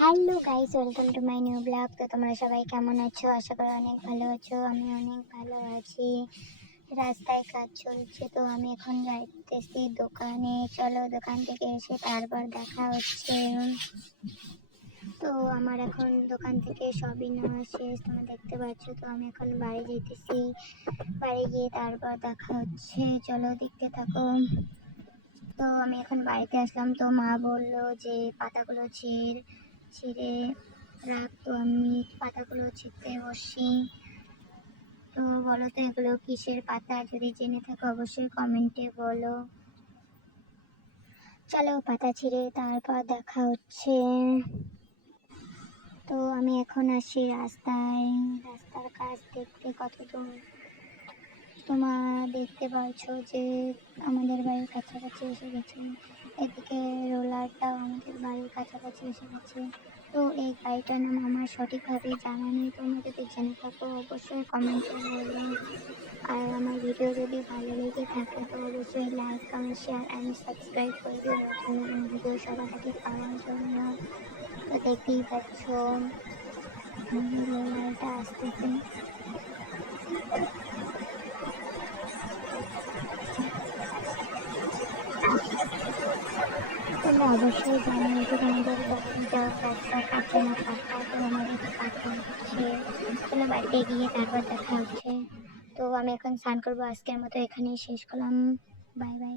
Hello guys, welcome to my new blog. তো তোমরা সবাই কেমন আছো? আশা করি অনেক ভালো আছো। আমি অনেক ভালো আছি। রাস্তায় কাজ চলছে, তো আমি এখন যাইতেছি দোকানে। চলো দোকান থেকে এসে তারপর দেখা হচ্ছে। তো আমার এখন দোকান থেকে সবই নেওয়া শেষ, তোমরা দেখতে পাচ্ছ। তো আমি এখন বাড়ি যেতেছি, বাড়ি গিয়ে তারপর দেখা হচ্ছে। চলো দেখতে থাকো। তো আমি এখন বাড়িতে আসলাম, তো মা বললো যে পাতাগুলো ছিঁড়ে রাখ। তো আমি পাতাগুলো ছিঁড়তে বসি। তো বলো তো এগুলো কিসের পাতা? যদি জেনে থাকো অবশ্যই কমেন্টে বলো। চলো পাতা ছিঁড়ে তারপর দেখা হচ্ছে। তো আমি এখন আসি রাস্তায়, রাস্তার কাজ দেখতে কত দূর। তোমরা দেখতে পাচ্ছ যে আমাদের বাড়ির কাছাকাছি এসে গেছে। এদিকে রোলারটাও আমাদের বাড়ির কাছাকাছি এসে গেছে। তো এই গাড়িটার নাম আমার সঠিকভাবে জানা নেই, তোমরা যদি জেনে থাকো অবশ্যই কমেন্টে বলো। আর আমার ভিডিও যদি ভালো লেগে থাকে তো অবশ্যই like, comment, share and subscribe করে দিও নতুন নতুন ভিডিও সবার আগে পাওয়ার জন্য। তো দেখতেই পাচ্ছ রোলারটা আসতেছে। তোমরা অবশ্যই জানিও যে তোমাদের বাড়িটা রাস্তা কাঁচা না পাকা। তো আমাদের তো পাকা হচ্ছে। চলো বাড়িতে গিয়ে তারপর দেখা হচ্ছে। তো আমি এখন স্নান করবো, আজকের মতো এখানেই শেষ করলাম। Bye bye.